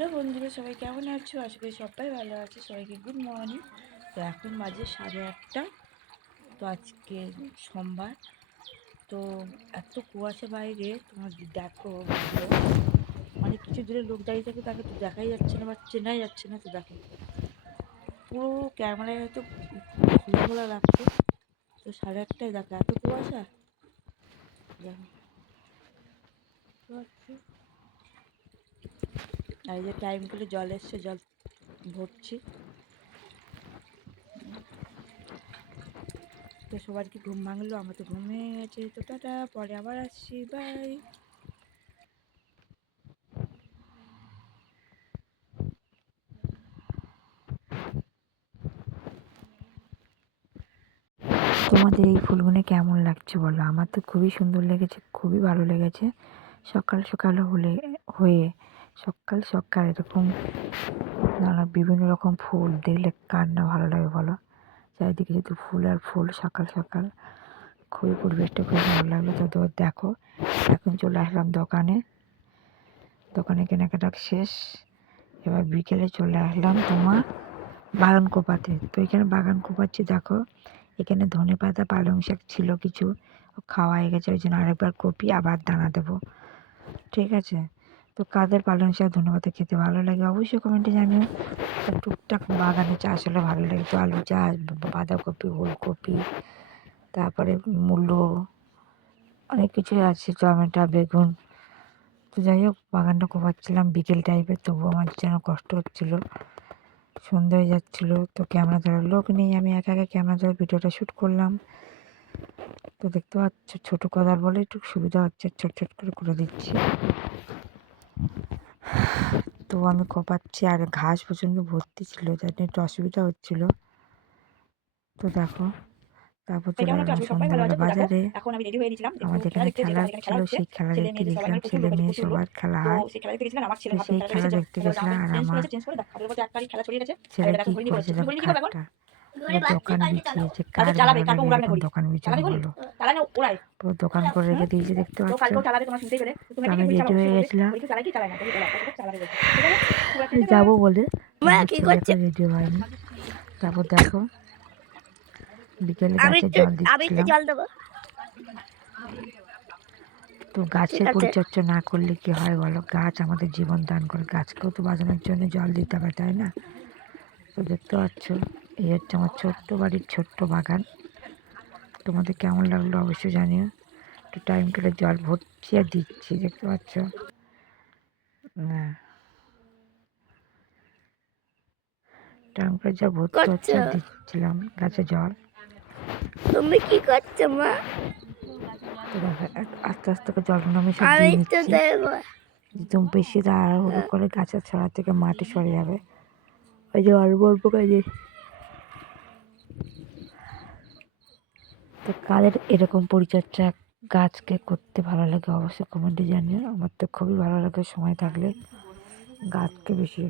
Hello বন্ধুরা, সবাই কেমন আছো? আশা করি সবাই ভালো আছে। সবাইকে গুড মর্নিং। তো এখন বাজে 8:30। তো আজকে সোমবার। তো এত কুয়াশা বাইরে, তোমার দেখো ভিডিও, মানে কিছু দূরে লোক দাঁড়িয়ে থাকে, তাকে তো দেখাই যাচ্ছে না বা চেনাই যাচ্ছে না। তো দেখো পুরো ক্যামেরায় হয়তো খোলা খোলা লাগছে। তো 8:30টায় দেখো এত কুয়াশা। দেখো আর এই যে টাইম করে জল এসছে, জল ভরছি। তো সবার কি ঘুম ভাঙলো? আমার তো ঘুম ভেঙে গেছে। তো টাটা, পরে আবার আসছি, বাই। তোমাদের এই ফুলগুলো কেমন লাগছে বলো? আমার তো খুবই সুন্দর লেগেছে, খুবই ভালো লেগেছে। সকাল সকাল হয়ে সকাল সকাল এরকম নানা বিভিন্ন রকম ফুল দেখলে কার না ভালো লাগে বলো? চারিদিকে শুধু ফুল আর ফুল। সকাল সকাল খুবই পরিবেশটা খুবই ভালো লাগলো। তো দেখো এখন চলে আসলাম দোকানে। দোকানে কেনাকাটা শেষ। এবার বিকেলে চলে আসলাম তোমার বাগান কোপাতে। তো এখানে বাগান কোপাচ্ছি দেখো। এখানে ধনেপাতা পালং শাক ছিল কিছু, খাওয়া হয়ে গেছে। ওই জন্য আরেকবার কপি আবার দানা দেবো, ঠিক আছে? তো কাদের পালং শাক ধনেপাতা খেতে ভালো লাগে অবশ্যই কমেন্টে জানিও। তো টুকটাক বাগানে চাষ হলে ভালো লাগে। তো আলু চাষ, বাঁধাকপি, ওলকপি, তারপরে মূলো, অনেক কিছুই আছে, টমেটো, বেগুন। তো যাই হোক, বাগানটা কোপাচ্ছিলাম বিকেল টাইপের, তবুও আমার যেন কষ্ট হচ্ছিলো, সন্ধ্যা হয়ে যাচ্ছিলো। তো ক্যামেরা ধরার লোক নেই, আমি একা একা ক্যামেরা ধরে ভিডিওটা শ্যুট করলাম। তো দেখতে পাচ্ছ ছোটো কদার বলে একটু সুবিধা হচ্ছে, ছোট ছোট করে দিচ্ছি। তো আমি কোপাচ্ছি, আর ঘাস প্রচণ্ড ভর্তি ছিল, যার জন্য একটু অসুবিধা হচ্ছিলো। তো দেখো, তারপর চলে গেলাম সন্ধ্যাবেলা বাজারে। আমাদের এখানে খেলা ছিল, সেই খেলা দেখতে গেছিলাম। ছেলে মেয়ে সবার খেলা হয়, তো সেই খেলা দেখতে গেছিলাম। আর আমার ছেলে কি করেছে দেখো, খাটটা পুরো দোকান বিছিয়েছে। কার ভালো লাগে এরকম দোকান বিছানো বলো? পুরো দোকান করে রেখে দিয়েছে, দেখতে পাচ্ছ। তো আমি রেডি হয়ে গেছিলাম যাবো বলে, রেডি হয়নি। তারপর দেখো বিকেলে গাছে জল দিচ্ছিলাম। তো গাছের পরিচর্যা না করলে কি হয় বলো? গাছ আমাদের জীবন দান করে, গাছকেও তো বাঁচানোর জন্য জল দিতে হবে, তাই না? তো দেখতে পাচ্ছ, এই হচ্ছে আমার ছোট্ট বাড়ির ছোট্ট বাগান। তোমাদের কেমন লাগলো অবশ্যই জানিও। একটু টাইম কেটে জল ভরছি আর দিচ্ছি, দেখতে পাচ্ছ। টাইম করে জল ভরতে হচ্ছে আর দিচ্ছিলাম গাছে জল। তুমি কি করছো মা? তো দেখো আস্তে আস্তে করে জল আমি সব দিয়ে নিচ্ছি। তুমি বেশি তাড়াহুড়ো করে গাছের ছড়া থেকে মাটি সরে যাবে, ওই যে অল্প অল্প করে। তো কাদের এরকম পরিচর্যা গাছকে করতে ভালো লাগে অবশ্যই কমেন্টে জানিও। আমার তো খুবই ভালো লাগে সময় থাকলে গাছকে বেশি